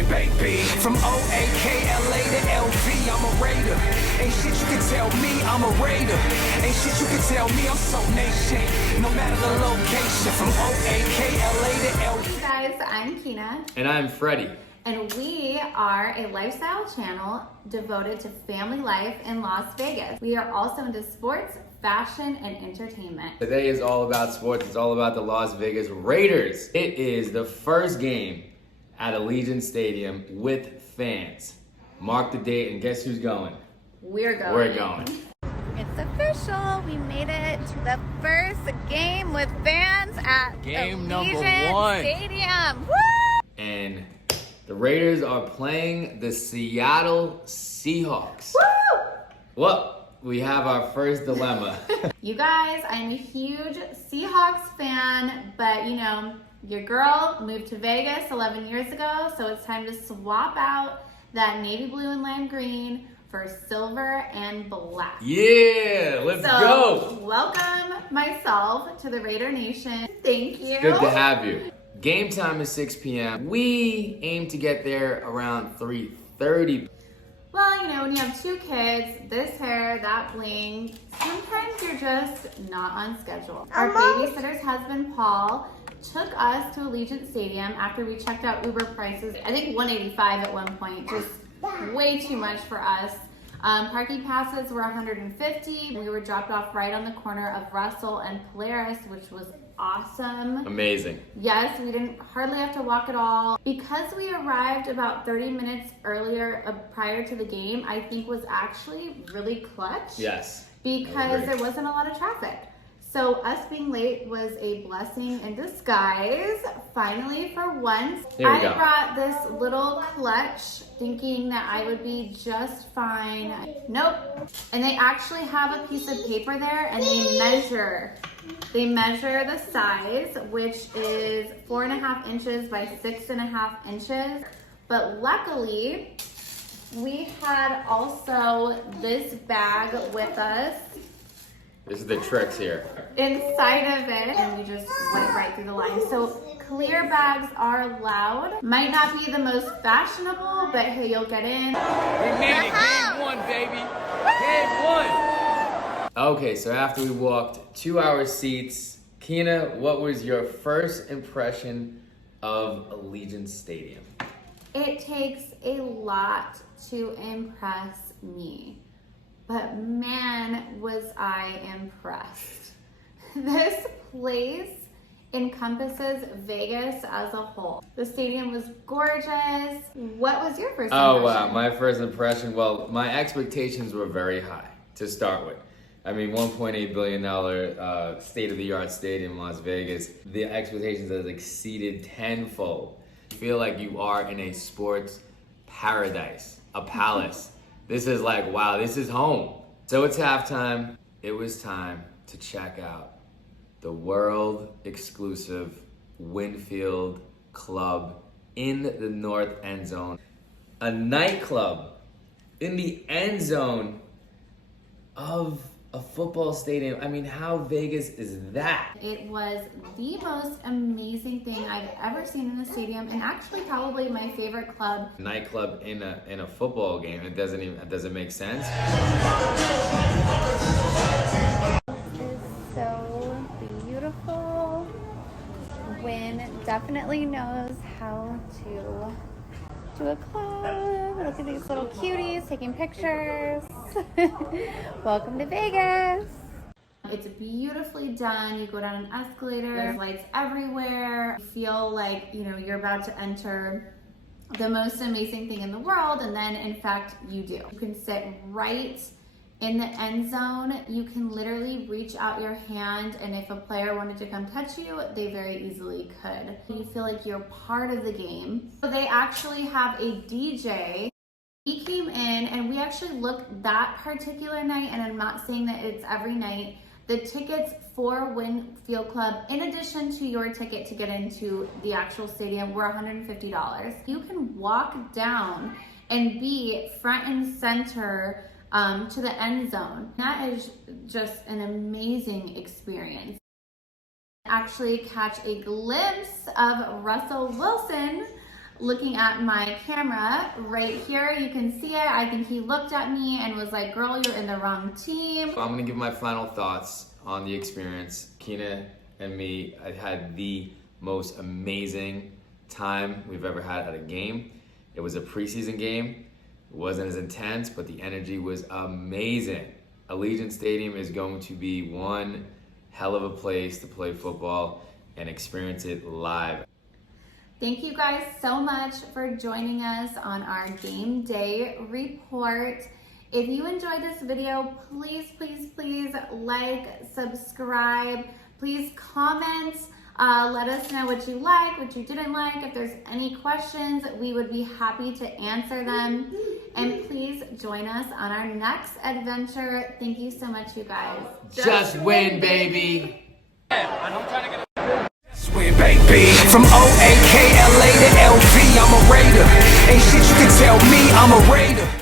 it, baby. From OAKLA to LV, I'm a Raider. Ain't shit you can tell me, I'm a Raider. Ain't shit you can tell me, I'm so nation. No matter the location, from OAKLA to LV. Hey guys, I'm Kina. And I'm Freddy. And we are a lifestyle channel devoted to family life in Las Vegas. We are also into sports, fashion, and entertainment. Today is all about sports. It's all about the Las Vegas Raiders. It is the first game at Allegiant Stadium with fans. Mark the date and guess who's going? We're going. We're going. It's official. We made it to the first game with fans at Game Allegiant number 1. Stadium. Woo! And the Raiders are playing the Seattle Seahawks. Woo! Well, we have our first dilemma. You guys, I'm a huge Seahawks fan, but you know, your girl moved to Vegas 11 years ago, so it's time to swap out that navy blue and lime green for silver and black. Yeah, let's go. Welcome myself to the Raider Nation. Thank you. Good to have you. Game time is 6 p.m. We aim to get there around 3:30. Well, you know, when you have 2 kids, this hair, that bling, sometimes you're just not on schedule. Our babysitter's husband, Paul, took us to Allegiant Stadium after we checked out Uber prices. I think $185 at one point, just way too much for us. Parking passes were $150. We were dropped off right on the corner of Russell and Polaris, which was awesome. Amazing. Yes, we didn't hardly have to walk at all. Because we arrived about 30 minutes earlier prior to the game, I think was actually really clutch. Yes. Because there wasn't a lot of traffic. So us being late was a blessing in disguise. Finally, for once, I brought this little clutch thinking that I would be just fine. Nope. And they actually have a piece of paper there and they measure the size, which is 4.5 inches by 6.5 inches. But luckily, we had also this bag with us. This is the tricks here. Inside of it, and we just went right through the line. So clear bags are allowed. Might not be the most fashionable, but hey, you'll get in. We made it, game 1, baby. Game 1. Okay, so after we walked 2-hour seats, Kina, what was your first impression of Allegiant Stadium? It takes a lot to impress me, but man, was I impressed. This place encompasses Vegas as a whole. The stadium was gorgeous. What was your first impression? Oh wow, my first impression, well, my expectations were very high to start with. I mean, $1.8 billion state-of-the-art stadium in Las Vegas. The expectations have exceeded tenfold. You feel like you are in a sports paradise, a palace. This is like, wow, this is home. So it's halftime. It was time to check out the world exclusive Wynn Field Club in the north end zone. A nightclub in the end zone of a football stadium. I mean, how Vegas is that? It was the most amazing thing I've ever seen in a stadium, and actually probably my favorite club. Nightclub in a football game. It doesn't make sense. It's so beautiful. Wynn definitely knows how to do a club. Look at these little cuties taking pictures. Welcome to Vegas. It's beautifully done. You go down an escalator. There's lights everywhere. You feel like, you know, you're about to enter the most amazing thing in the world, and then in fact you do. You can sit right in the end zone. You can literally reach out your hand, and if a player wanted to come touch you, they very easily could. You feel like you're part of the game. So they actually have a DJ. He came in, and we actually looked that particular night, and I'm not saying that it's every night, the tickets for Wynn Field Club, in addition to your ticket to get into the actual stadium, were $150. You can walk down and be front and center to the end zone. That is just an amazing experience. Actually catch a glimpse of Russell Wilson looking at my camera right here. You can see it. I think he looked at me and was like, girl, you're in the wrong team. I'm gonna give my final thoughts on the experience. Kina and me, I had the most amazing time we've ever had at a game. It was a preseason game. It wasn't as intense, but the energy was amazing. Allegiant Stadium is going to be one hell of a place to play football and experience it live. Thank you guys so much for joining us on our game day report. If you enjoyed this video, please, please, please like, subscribe, please comment. Let us know what you like, what you didn't like. If there's any questions, we would be happy to answer them. And please join us on our next adventure. Thank you so much, you guys. Just win, baby. Win, baby. From OAKLA to LV, I'm a Raider. Ain't shit you can tell me, I'm a Raider.